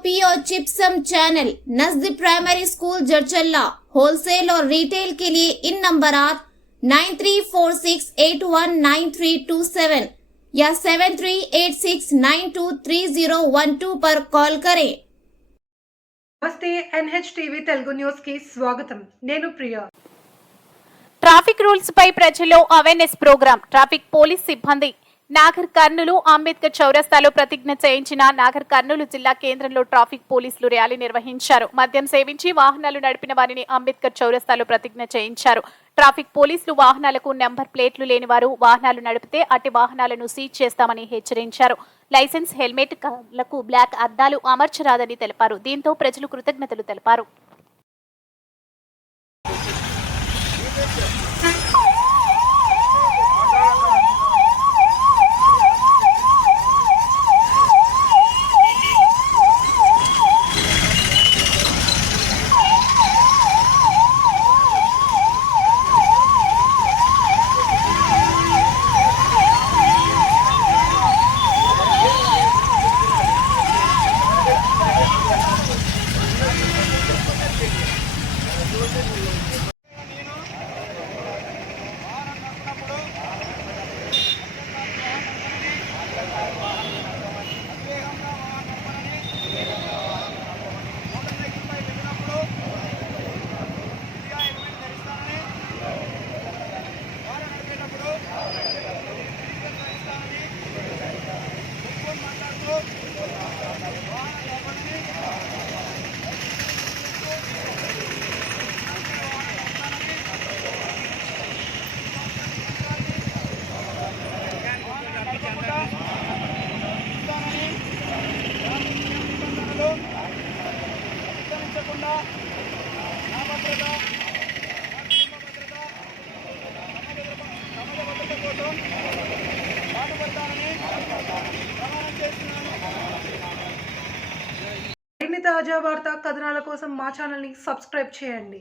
POP और gypsum channel नजदीक primary school Jadcherla wholesale और रिटेल के लिए इन नंबरात 9346819327 या 7386923012 पर कॉल करें। नमस्ते NH टीवी तेलुगु न्यूज़ की स्वागतम। నేను ప్రియా। ట్రాఫిక్ రూల్స్ పై ప్రజల్లో అవేర్నెస్ ప్రోగ్రామ్ ట్రాఫిక్ పోలీస్ సిబ్బంది నాగర్ కర్నూలు అంబేద్కర్ చౌరస్తాలో ప్రతిజ్ఞ చేయించిన నాగర్ కర్నూలు జిల్లా కేంద్రంలో ట్రాఫిక్ పోలీసులు ర్యాలీ నిర్వహించారు. మద్యం సేవించి వాహనాలు నడిపిన వారిని అంబేద్కర్ చౌరస్తాలో ప్రతిజ్ఞ చేయించారు. ట్రాఫిక్ పోలీసులు వాహనాలకు నెంబర్ ప్లేట్లు లేని వారు వాహనాలు నడిపితే అట్టి వాహనాలను సీజ్ చేస్తామని హెచ్చరించారు. లైసెన్స్ హెల్మెట్ లకు బ్లాక్ అద్దాలు అమర్చరాదని తెలిపారు. దీంతో ప్రజలు కృతజ్ఞతలు తెలిపారు. మరిన్ని తాజా వార్తా కథనాల కోసం మా ఛానల్ని సబ్స్క్రైబ్ చేయండి.